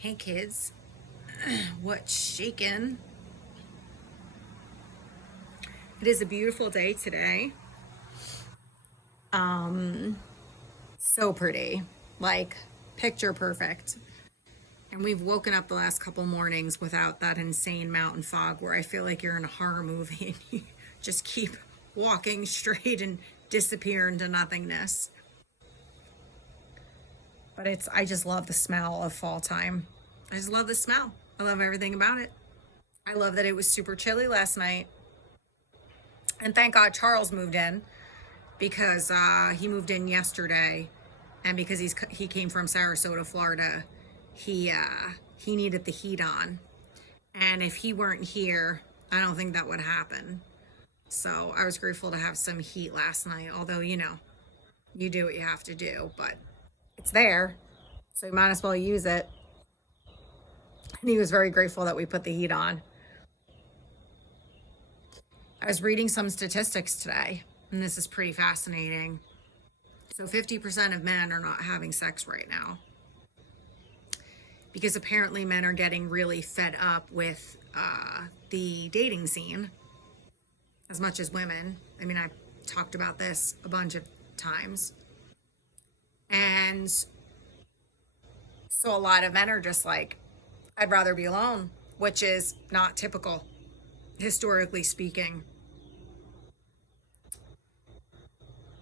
Hey kids, what's shaking? It is a beautiful day today. So pretty, like picture perfect. And we've woken up the last couple mornings without that insane mountain fog where I feel like you're in a horror movie and you just keep walking straight and disappear into nothingness. But I just love the smell of fall time. I just love the smell. I love everything about it. I love that it was super chilly last night. And thank God Charles moved in because he moved in yesterday, and because he came from Sarasota, Florida, he needed the heat on, and if he weren't here, I don't think that would happen. So I was grateful to have some heat last night. Although you do what you have to do, but it's there, so you might as well use it. And he was very grateful that we put the heat on. I was reading some statistics today, and this is pretty fascinating. So 50% of men are not having sex right now because apparently men are getting really fed up with the dating scene as much as women. I mean, I've talked about this a bunch of times. And so a lot of men are just like, I'd rather be alone, which is not typical, historically speaking.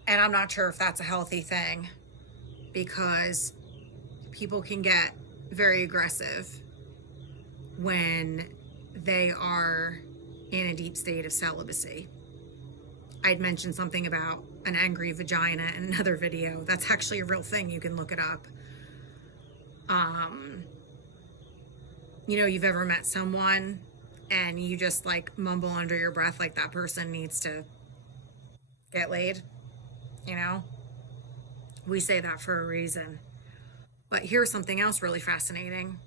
And I'm not sure if that's a healthy thing because people can get very aggressive when they are in a deep state of celibacy. I'd mentioned something about an angry vagina in another video. That's actually a real thing. You can look it up. You've ever met someone and you just like mumble under your breath like that person needs to get laid, you know? We say that for a reason. But here's something else really fascinating.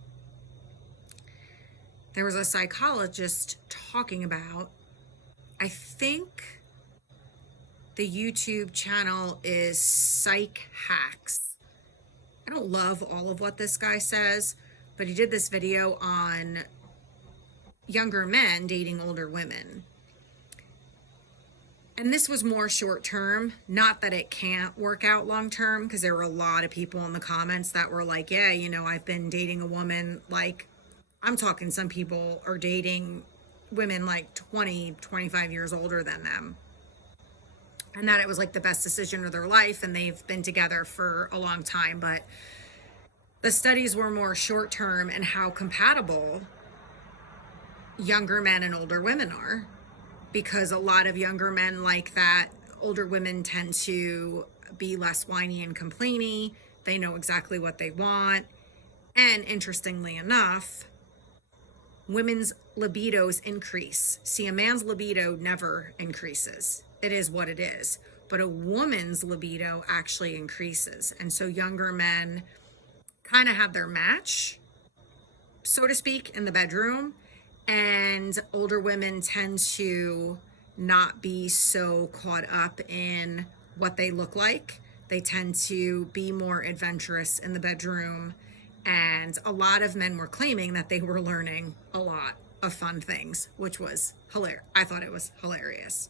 There was a psychologist talking about, I think the YouTube channel is Psych Hacks. I don't love all of what this guy says, but he did this video on younger men dating older women. And this was more short term, not that it can't work out long term, because there were a lot of people in the comments that were like, yeah, I've been dating a woman, like, I'm talking some people are dating women like 20, 25 years older than them. And that it was like the best decision of their life and they've been together for a long time. But the studies were more short term and how compatible younger men and older women are. Because a lot of younger men like that. Older women tend to be less whiny and complainy. They know exactly what they want. And interestingly enough, women's libidos increase. See, a man's libido never increases. It is what it is. But a woman's libido actually increases. And so younger men kind of have their match, so to speak, in the bedroom. And older women tend to not be so caught up in what they look like. They tend to be more adventurous in the bedroom. And a lot of men were claiming that they were learning a lot of fun things, which was hilarious. I thought it was hilarious.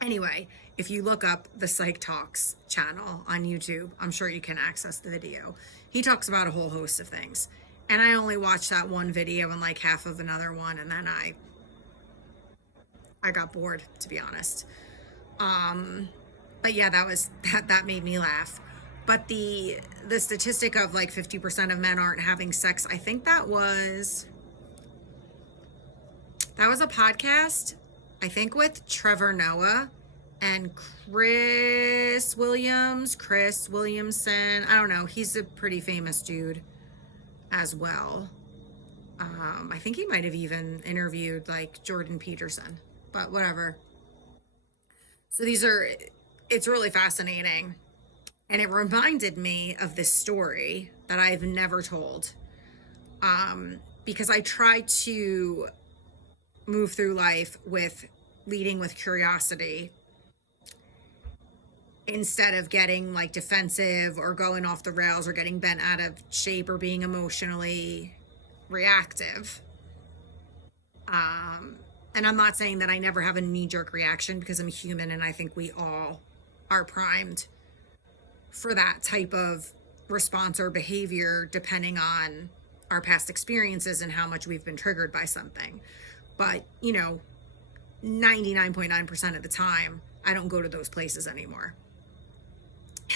Anyway, if you look up the Psych Talks channel on YouTube, I'm sure you can access the video. He talks about a whole host of things. And I only watched that one video and like half of another one, and then I got bored, to be honest. But yeah, that made me laugh. But the statistic of like 50% of men aren't having sex, I think that was a podcast, I think with Trevor Noah and Chris Williamson. I don't know. He's a pretty famous dude as well. I think he might have even interviewed like Jordan Peterson, but whatever. So it's really fascinating. And it reminded me of this story that I've never told. Because I try to move through life leading with curiosity. instead of getting like defensive or going off the rails or getting bent out of shape or being emotionally reactive. And I'm not saying that I never have a knee-jerk reaction, because I'm human and I think we all are primed for that type of response or behavior depending on our past experiences and how much we've been triggered by something. But, 99.9% of the time, I don't go to those places anymore.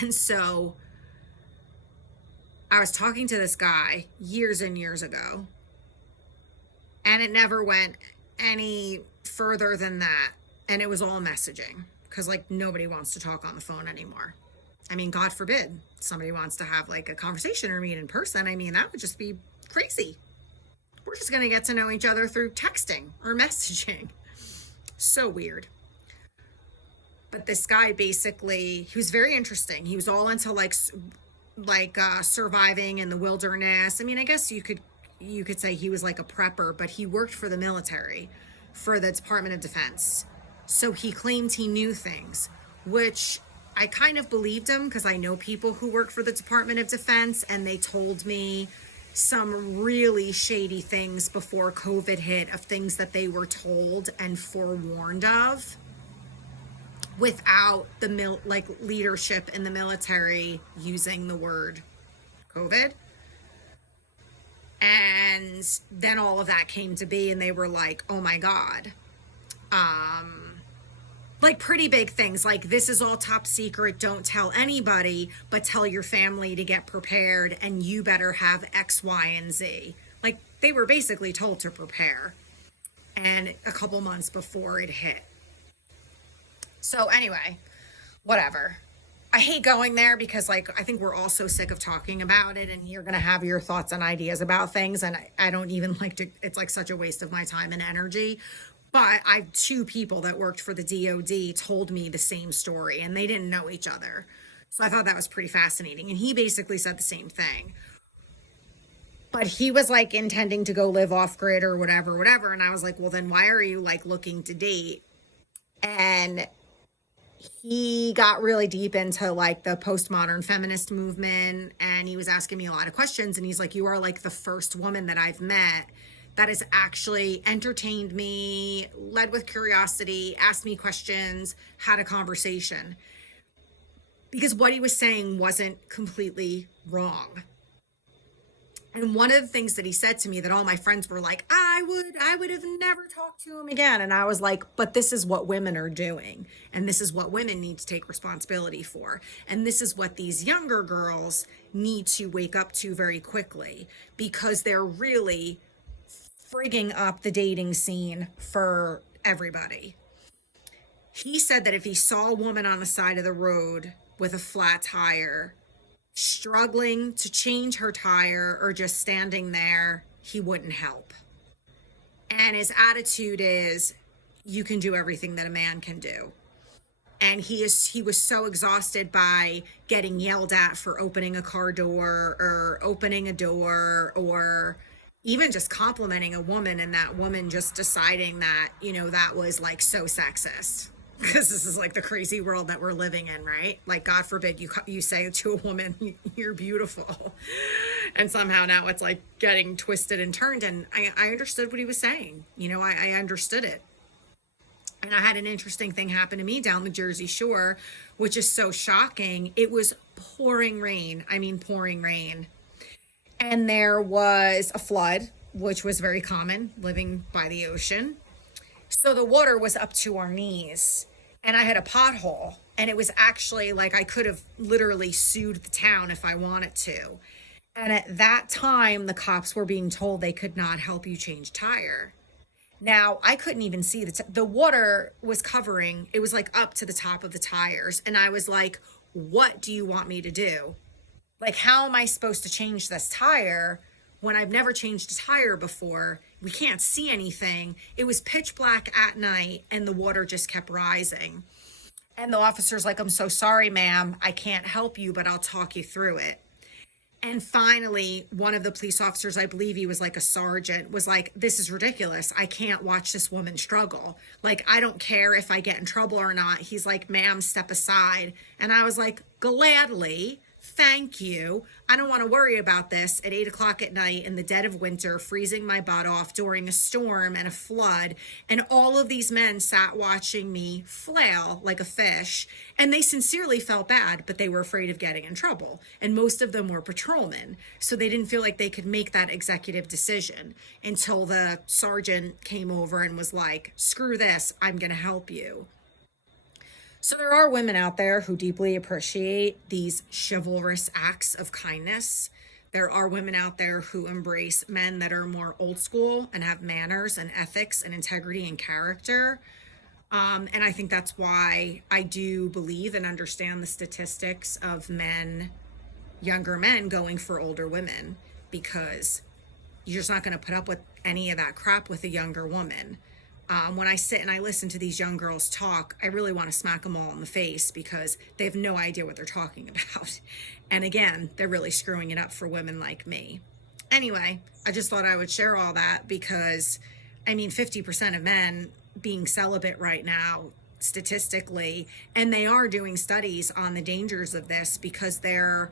And so I was talking to this guy years and years ago, and it never went any further than that. And it was all messaging, because like nobody wants to talk on the phone anymore. I mean, God forbid somebody wants to have like a conversation or meet in person. I mean, that would just be crazy. We're just going to get to know each other through texting or messaging. So weird. But this guy basically, he was very interesting. He was all into surviving in the wilderness. I mean, I guess you could say he was like a prepper, but he worked for the military, for the Department of Defense. So he claimed he knew things, which I kind of believed him, because I know people who work for the Department of Defense, and they told me some really shady things before COVID hit, of things that they were told and forewarned of without the leadership in the military using the word COVID. And then all of that came to be, and they were like, oh my God. Like pretty big things, like this is all top secret, don't tell anybody, but tell your family to get prepared, and you better have X, Y, and Z. Like they were basically told to prepare, and a couple months before it hit. So anyway, whatever. I hate going there, because like I think we're all so sick of talking about it, and you're going to have your thoughts and ideas about things, and I don't even like to, it's like such a waste of my time and energy. But I have two people that worked for the DOD told me the same story, and they didn't know each other. So I thought that was pretty fascinating. And he basically said the same thing. But he was like intending to go live off grid or whatever. And I was like, well, then why are you like looking to date? And he got really deep into like the postmodern feminist movement, and he was asking me a lot of questions. And he's like, you are like the first woman that I've met that has actually entertained me, led with curiosity, asked me questions, had a conversation. Because what he was saying wasn't completely wrong. And one of the things that he said to me that all my friends were like, I would have never talked to him again. And I was like, but this is what women are doing. And this is what women need to take responsibility for. And this is what these younger girls need to wake up to very quickly, because they're really frigging up the dating scene for everybody. He said that if he saw a woman on the side of the road with a flat tire, struggling to change her tire or just standing there, he wouldn't help. And his attitude is, you can do everything that a man can do. And he was so exhausted by getting yelled at for opening a car door or opening a door, or even just complimenting a woman, and that woman just deciding that, that was like so sexist. Because this is like the crazy world that we're living in, right? Like, God forbid you say to a woman, you're beautiful. And somehow now it's like getting twisted and turned. And I understood what he was saying. I understood it. And I had an interesting thing happen to me down the Jersey Shore, which is so shocking. It was pouring rain. I mean, pouring rain. And there was a flood, which was very common living by the ocean. So the water was up to our knees, and I had a pothole, and it was actually like I could have literally sued the town if I wanted to. And at that time, the cops were being told they could not help you change tire. Now, I couldn't even see the water was covering. It was like up to the top of the tires. And I was like, what do you want me to do? Like, how am I supposed to change this tire when I've never changed a tire before? We can't see anything. It was pitch black at night, and the water just kept rising. And the officer's like, I'm so sorry, ma'am. I can't help you, but I'll talk you through it. And finally, one of the police officers, I believe he was like a sergeant, was like, "This is ridiculous. I can't watch this woman struggle. Like, I don't care if I get in trouble or not." He's like, "Ma'am, step aside." And I was like, "Gladly. Thank you. I don't want to worry about this at 8 o'clock at night in the dead of winter, freezing my butt off during a storm and a flood." And all of these men sat watching me flail like a fish. And they sincerely felt bad, but they were afraid of getting in trouble. And most of them were patrolmen. So they didn't feel like they could make that executive decision until the sergeant came over and was like, "Screw this. I'm going to help you." So there are women out there who deeply appreciate these chivalrous acts of kindness. There are women out there who embrace men that are more old school and have manners and ethics and integrity and character. And I think that's why I do believe and understand the statistics of men, younger men, going for older women, because you're just not going to put up with any of that crap with a younger woman. When I sit and I listen to these young girls talk, I really want to smack them all in the face because they have no idea what they're talking about. And again, they're really screwing it up for women like me. Anyway, I just thought I would share all that because, I mean, 50% of men being celibate right now, statistically, and they are doing studies on the dangers of this because there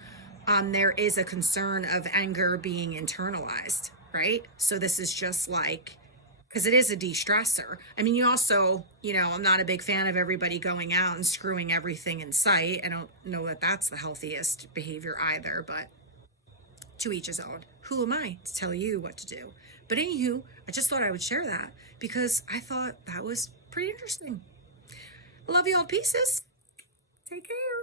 is a concern of anger being internalized, right? So this is just like, because it is a de-stressor. I mean, you also, I'm not a big fan of everybody going out and screwing everything in sight. I don't know that that's the healthiest behavior either, but to each his own. Who am I to tell you what to do? But anywho, I just thought I would share that because I thought that was pretty interesting. Love you all pieces. Take care.